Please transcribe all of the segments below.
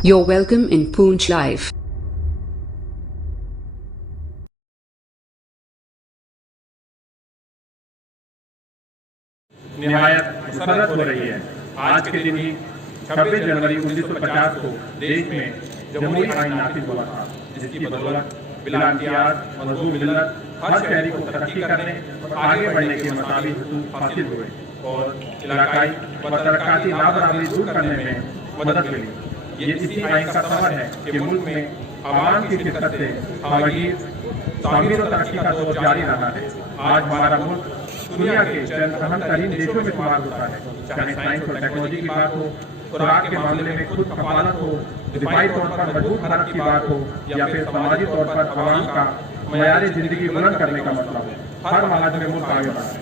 You're welcome in Poonch Live. निहायत मसरत हो रही है। आज के दिन ही 26 जनवरी 1950 को देश में जमहूरी आइन नाफिज हुआ था, जिसकी बदौलत बिला इम्तियाज मजलूम मिल्लत हर शहरी को तरक्की करने और आगे बढ़ने के मसावी हुकूक हासिल हुए और इलाकाई व तरक्काती नाबराबरी दूर करने में मदद मिली। ये इसी आइन का समर है कि मुल्क में आवाम की शिरकत से हालांकि तामीर और तरक्की का दौर जारी रहा है। आज हमारा मुल्क दुनिया के चंद अहम तरीन देशों में शुमार होता है, चाहे साइंस और टेक्नोलॉजी की बात हो, खुराक के मामले में खुद कफालत हो, दिफाई तौर पर मजबूत भारत की बात हो, या फिर समाजी तौर पर आवाम का मयारी जिंदगी बुलंद करने का मसला हो। हर महाज में मुल्क आगे बढ़ा है।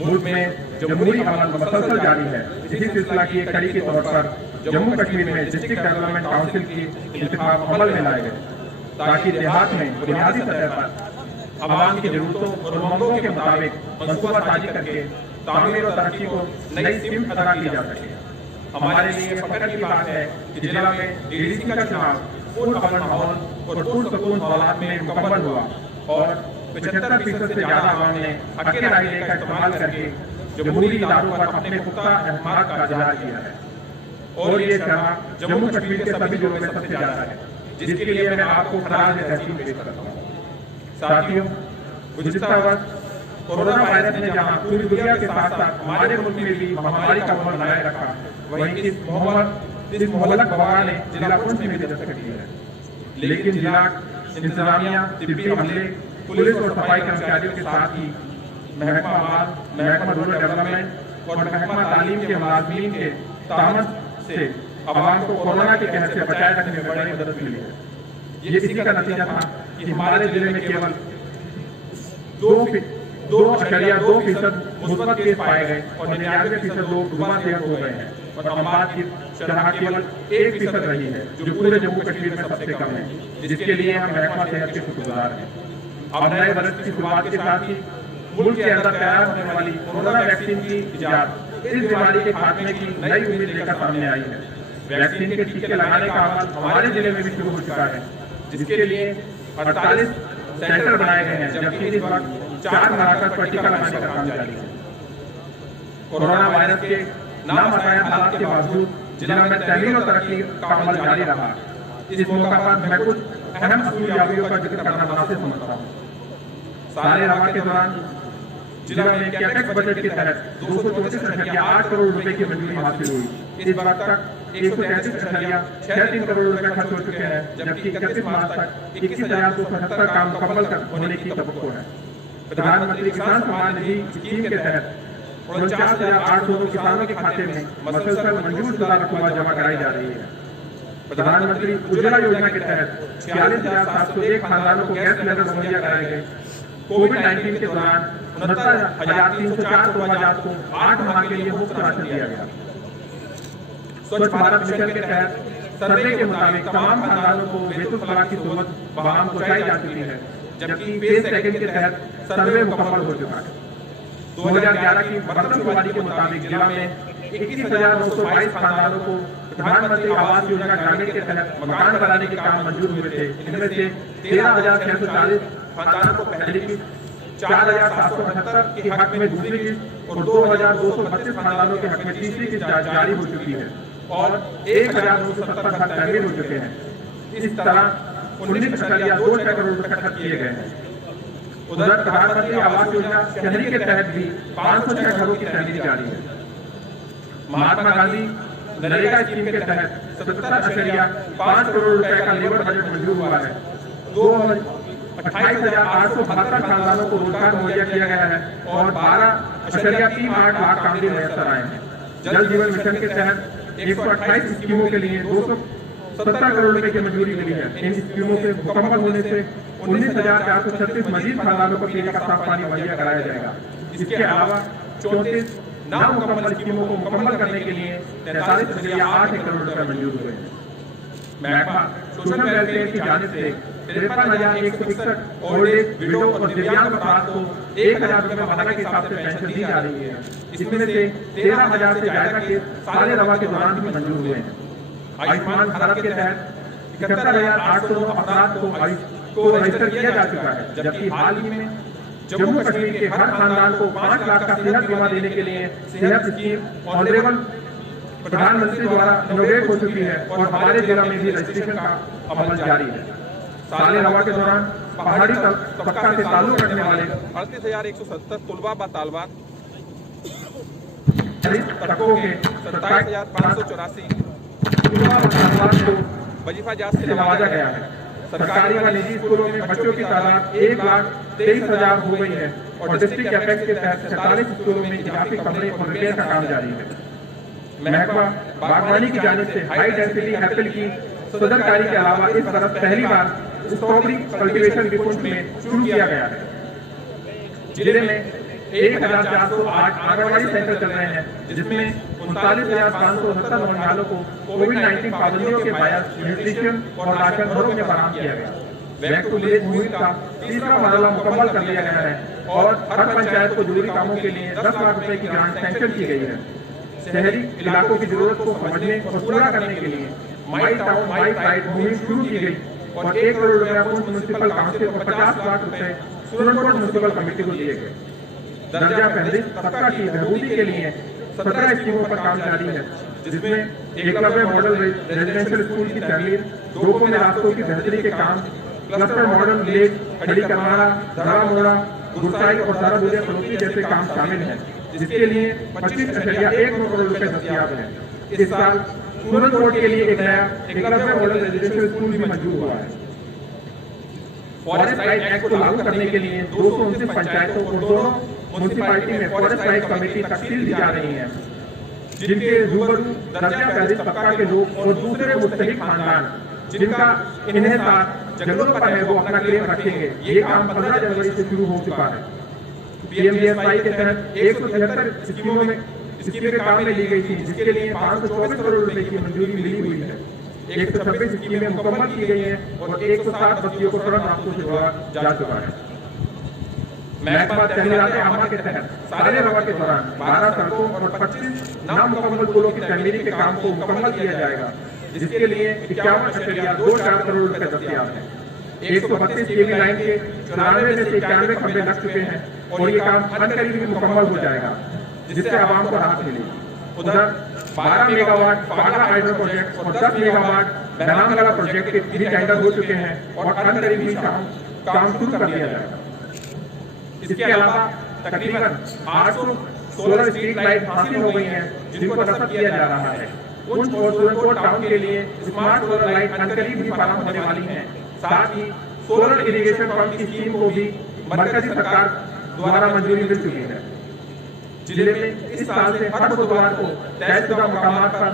मुल्क में जमहूरी अमल मुसलसल जारी है। इसी सिलसिला की एक कड़ी के तौर पर जम्मू कश्मीर में डिस्ट्रिक्ट डेवलपमेंट काउंसिल की इंतखाब अमल में लाए गए, ताकि देहात में बुनियादी सतह पर आवाम की जरूरतों और उमंगों के मुताबिक मनसूबा साजी करके तामीर और तरक्की को नई सिमत अदा की जा सके। हमारे लिए फख्र की बात है कि जिला में डीडीसी का चुनाव पुरअमन माहौल और पुरसुकून हालात में मुकम्मल हुआ और 75% से ज्यादा आवाम ने हक़ राय का इस्तेमाल करके जमहूरी इदारों पर अपने पुख्ता एतमाद का इजहार किया है। और ये जमात जम्मू कश्मीर के सभी जिलों में सबसे ज्यादा है, जिसके लिए मैं आपको खराज तहसीन पेश करता हूँ। साथियों, गुज़िश्ता वर्ष कोरोना वायरस ने जहां पूरी दुनिया के साथ साथ हमारे मुल्क में भी महामारी का मोहर बनाए रखा, वहीं इस मोहलक वबा ने जिला पुंछ में भी दस्तक दी है। लेकिन जिला इंतजामिया, तिब्बी अमले, पुलिस और सफाई कर्मचारियों के साथ ही महकमा आवास, महकमा रूरल डेवलपमेंट और महकमा तालीम के मुलाजमीन के तामत से अवाम को कोरोना के कहर से बचाए रखने में बड़ी मदद मिली है। ये इसी का नतीजा था कि हमारे जिले में केवल 2.2% मुस्बत केस पाए गए और 99% लोग दुआ सेहत हो गए हैं और अमवात की शरह केवल 1% रही है, जो पूरे जम्मू कश्मीर में सबसे कम है, जिसके लिए हम महकमा सेहत के शुक्रगुजार हैं। अब नए वर्ष की शुरुआत के साथ ही मुल्क के अंदर तैयार होने वाली कोरोना वैक्सीन की इजाद इस बीमारी के खात्मे की नई उम्मीद लेकर सामने आई है। वैक्सीन के टीके लगाने का अमल हमारे जिले में भी शुरू हो चुका है, जिसके लिए 48 सेंटर बनाए गए हैं, जबकि इस वक्त 4 मराकज पर टीका लगाने का काम जारी है। कोरोना वायरस के नामअताया हालात के बावजूद जिला में तहमीर और तरक्की का अमल जारी रहा। इस मौका पर मैं कुछ अहम असूलियाबियों का जिक्र करना मुनासिब समझता हूँ। साले रवा के दौरान जिला में कैपेक्स बजट के तहत 234.8 करोड़ रुपए की मंजूरी हासिल हुई। इस वक्त तक 133.63 करोड़ रुपए खर्च हो चुके हैं, जबकि 31 मार्च तक 21,277 काम मुकम्मल होने की तवक्को है। प्रधानमंत्री किसान सम्मान निधि स्कीम के तहत 49,802 किसानों के खाते में मसलसल मंजूर शुदा रकम जमा कराई जा रही है। प्रधानमंत्री उज्ज्वला योजना के तहत 46,701 खानदानों को गैस सिलेंडर मुहैया कराए गए। कोविड-19 के दौरान 69,304 तोबाजात को 8 माह के लिए मुफ्त राशन दिया गया। स्वच्छ भारत मिशन के तहत सर्वे के मुताबिक तमाम खानदानों को बैतुल फलाह की सोबत बहाम पहुंचाई जा चुकी है, जबकि फेज सेकंड के तहत सर्वे मुकम्मल हो चुका है। 2011 की मरदमशुमारी के मुताबिक जिला में 21,922 खानदानों को प्रधानमंत्री आवास योजना ग्रामीण के तहत मकान बनाने के काम मंजूर हुए थे। इनमें से 13,640 खानदानों को पहली किस्त, 4,778 के हक में दूसरी किस्त और 2,232 खानदानों के हक में तीसरी किस्त जारी हो चुकी है और 1,970 घर तहमीर हो चुके हैं। इस तरह 19.2 करोड़ रुपए खर्च किए गए हैं। उधर प्रधानमंत्री आवास योजना शहरी के तहत भी 506 घरों की तहमीर जारी है। महात्मा गांधी नरेगा स्कीम के तहत 17.5 करोड़ रुपए का लेबर बजट मंजूर हुआ है। 28,872 खानदानों को रोजगार मुहैया किया गया है और 12.38 लाख कामगार मैसर आए हैं। जल जीवन मिशन के तहत 128 स्कीमों के लिए 217 करोड़ रुपए की मंजूरी मिली है। इन स्कीमों से मुकम्मल होने से 19,436 मजीद खानदानों को पीने का साफ पानी मुहैया कराया जाएगा। इसके अलावा 34 नामुकम्मल स्कीमों को मुकम्मल करने के लिए 43.8 करोड़ रुपए मंजूर हुए हैं। महकमा सोशल वेलफेयर की जानिब से 53,161 ओल्ड एज, विडो और दिव्यांग अफराद को 1,000 रुपए महीने के हिसाब से पेंशन दी जा रही है। इसमें से 13,000 से ज्यादा केस साले रवा के दौरान भी मंजूर हुए हैं। आयुष्मान भारत के तहत 71,809 अपराध को रजिस्टर किया जा चुका है, जबकि हाल ही में जम्मू कश्मीर के हर खानदान को 5 लाख का सेहत बीमा देने के लिए सेहत स्कीम ऑनरेबल प्रधानमंत्री द्वारा इनोवेट हो चुकी है और हमारे जिला में भी रजिस्ट्रेशन का अमल जारी है। साले रवा के दौरान पहाड़ी तबका से ताल्लुक रखने वाले 38,170 तुलबा व तालबा तबकों के 27,584 को वजीफा जात से नवाजा गया है। सरकारी व निजी स्कूलों में बच्चों की तादाद 1,23,000 हो गई है और डिस्ट्रिक्ट कैपेक्स के तहत 47 स्कूलों में इजाफी कमरे और रिपेयर का काम जारी है। महकमा बागवानी की जानिब से हाई डेंसिटी एप्पल की सदरकारी के अलावा इस बरस पहली बार स्ट्रॉबेरी कल्टीवेशन रिपोर्ट में शुरू किया गया है। जिले में 1,408 आंगनबाड़ी सेंटर चल रहे हैं, जिसमें 39,570 नौजवानों को कोविड-19 पाबंदियों के बायस न्यूट्रिशन और राशन घरों में बरामद किया गया। बैक टू विलेज मुहिम का तीसरा मरहला मुकम्मल कर लिया गया है और हर पंचायत को जरूरी कामों के लिए 10 लाख रुपए की ग्रांट सैंक्शन की गई है। शहरी इलाकों की जरूरत को समझने और पूरा करने के लिए माई टाउन माई प्राइड मुहिम शुरू की गई और 1 करोड़ रुपया म्युनिसिपल काउंसिल और 50 लाख रुपए सुरनकोट म्युनिसिपल कमेटी को दिए गए। दर्जा पहले तबका की बहबूदी के लिए 17 स्कीमों पर काम जारी है, जिसमें एकलव्य मॉडल रेजिडेंशियल स्कूल की तमीर, डोको में रास्तों की बेहतरी के काम, क्लस्टर मॉडल विलेज, खड़ी करवाड़ा, दरा मोड़ा, गुरसाई और दरा दूल्हे फरोख्ती जैसे काम शामिल हैं, जिसके लिए 25.1 करोड़ रुपए दस्तियाब हैं। इस साल सूरनकोट के लिए एक नया एकलव्य मॉडल रेजिडेंशियल स्कूल भी मंजूर हुआ है। फॉरेस्ट राइट एक्ट को लागू करने के लिए 229 पंचायतों और दोनों म्युनिसिपैलिटी में फॉरेस्ट राइट कमेटी तश्कील दी जा रही है, जिनके रूबरू दर्जा पहले तबका के लोग और दूसरे मुस्तहिक खानदान जिनका इन्हिसार जंगलों पर है वो अपना क्लेम रखेंगे। ये काम 15 जनवरी से शुरू हो चुका है। पीएमजीएसवाई के तहत 173 स्कीमें काम में ली गई थी, जिसके लिए 524 करोड़ रुपए की मंजूरी मिली हुई है। 126 स्कीमें मुकम्मल की गई हैं और 160 बस्तियों को सड़क रास्तों से जोड़ा जा चुका है। महकमा तमीरात आमा के तहत साले रवा के दौरान 12 सड़कों और 25 नामुकम्मल पुलों की तमीरी के काम को मुकम्मल किया जाएगा, जिसके लिए 51.24 करोड़ रुपए दस्तियाब हैं। 132 केवी लाइन के 94 में से 91 खंभे लग चुके हैं और ये काम अनकरीब भी मुकम्मल हो जाएगा, जिससे आवाम को राहत मिलेगी। उधर 12 मेगावाट पागला हाइड्रो प्रोजेक्ट और 10 मेगावाट बेनामगला प्रोजेक्ट के 3 टेंडर हो चुके हैं और अनकरीब भी काम शुरू कर दिया जाएगा। इसके अलावा तकरीबन 800 सोलर स्ट्रीट लाइट हासिल हो गई हैं, जिनको नस्ब किया जा रहा है। उन और सूरनकोट टाउन के लिए स्मार्ट सोलर लाइट अनकरीब भी फराहम होने वाली हैं। साथ ही सोलर इरिगेशन पंप की स्कीम को भी मरकजी सरकार द्वारा मंजूरी मिल चुकी है। जिले में इस साल से हर बुधवार को तयशुदा मकामात पर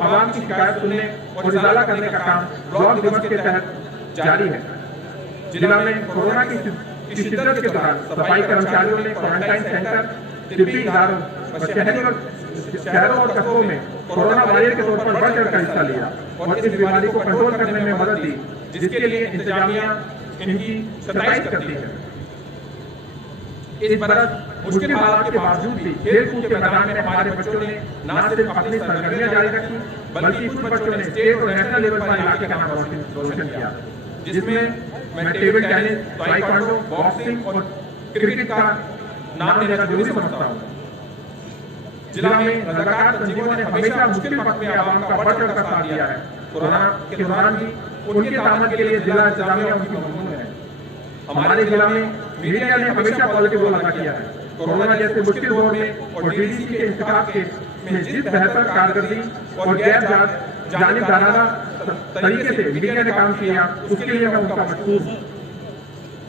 आवाम की शिकायत सुनने और इजाला करने का काम ब्लॉक दिवस के तहत जारी है। जिला में कोरोना की शिद्दत के दौरान सफाई कर्मचारियों ने क्वारंटाइन सेंटर, तिब्बी इदारों और शहरों और कस्बों में कोरोना वायरस के तौर पर बढ़ चढ़ कर हिस्सा लिया और इस बीमारी को कंट्रोल करने में मदद दी, जिसके लिए इंतजामिया इनकी सताइश करती है। इस बरस मुश्किल हालात के बावजूद भी खेल कूद के मैदान में हमारे बच्चों ने न सिर्फ अपनी सरगर्मियां जारी रखी, बल्कि कुछ बच्चों ने स्टेट और नेशनल लेवल पर इलाके का नाम रोशन किया, जिसमें मैं टेबल टेनिस, ताइक्वांडो, बॉक्सिंग और क्रिकेट का नाम लेना जरूरी समझता हूँ। जिला में रजाकार तंजीमों ने हमेशा मुश्किल वक्त में आवाम का बढ़ चढ़ कर साथ दिया है। कोरोना के दौरान भी उनके दामन के लिए जिला इंतजामिया उनकी ममनून है। हमारे जिला में मीडिया ने हमेशा पॉजिटिव रोल अदा किया है। कोरोना जैसे मुश्किल दौर में और डीडीसी के इंतखाब के में जिस बेहतर कारकर्दगी और गैर जानिबदाराना तरीके से मीडिया ने काम किया, उसके लिए मैं उनका मशहूर हूँ।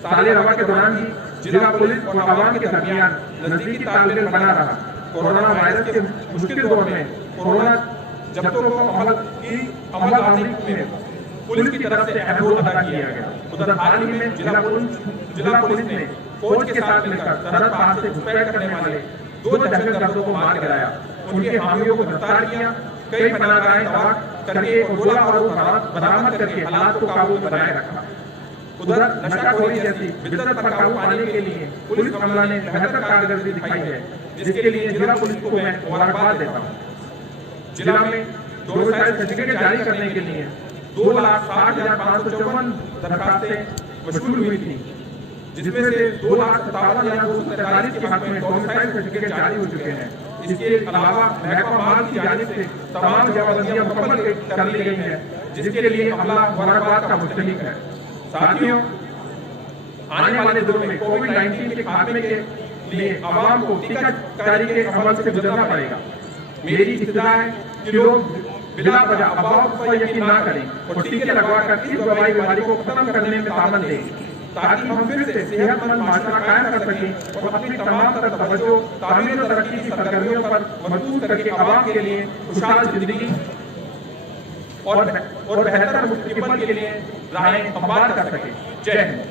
साले रवा के दौरान भी जिला पुलिस और आवाम के दरमियान नजदीकी तालमेल बना रहा। कोरोना वायरस के मुश्किल दौर में कोरोना जब्तों को अमल आमरी में पुलिस की तरफ से अहम रोल अदा किया गया। उधर हाल ही में जिला पुलिस ने फौज के साथ मिलकर सरहद पार से घुसपैठ करने वाले 2 दहशतगर्दों को मार गिराया, उनके हामियों को गिरफ्तार किया, कई पनाहगाहें तबाह करके और गोला बारूद बरामद करके हालात को काबू में बनाए रखा। उधर नशाखोरी जैसी बिदअत पर काबू पाने के लिए पुलिस अमला ने बेहतर कारकर्दगी दिखाई है, जिसके लिए जिला पुलिस को मैं मुबारकबाद देता हूँ। जिला में डोमिसाइल सर्टिफिकेट जारी करने के लिए 2,60,554 दरखास्तें वसूल हुई थी, जिसमें से 2,57,243 के हक में डोमिसाइल सर्टिफिकेट जारी हो चुके हैं। इसके अलावा महकमा माल की जानिब से तमाम जमाबंदियां मुकम्मल कर ली गई हैं, जिसके लिए अमला मुबारकबाद का मुस्तहिक है। साथियों, आने वाले दिनों में कोविड-19 के खात्मे के लिए आवाम को टिकट जारी के अमल से गुजरना पड़ेगा। मेरी इस्तदा है कि लोग बिला वजह अफवाहों पर यकीन ना करें और टीके लगवाकर इस वबाई बीमारी को खत्म करने में तामन दें, ताकि हम फिर से सेहतमंद माशरा कायम कर सकें और अपनी तमाम तर तवज्जो तामीर और तरक्की की सरगर्मियों पर मजबूत करके आवाम के लिए खुशहाल जिंदगी और बेहतर मुस्तकबिल के लिए राहें हमवार कर सकें। जय हिंद।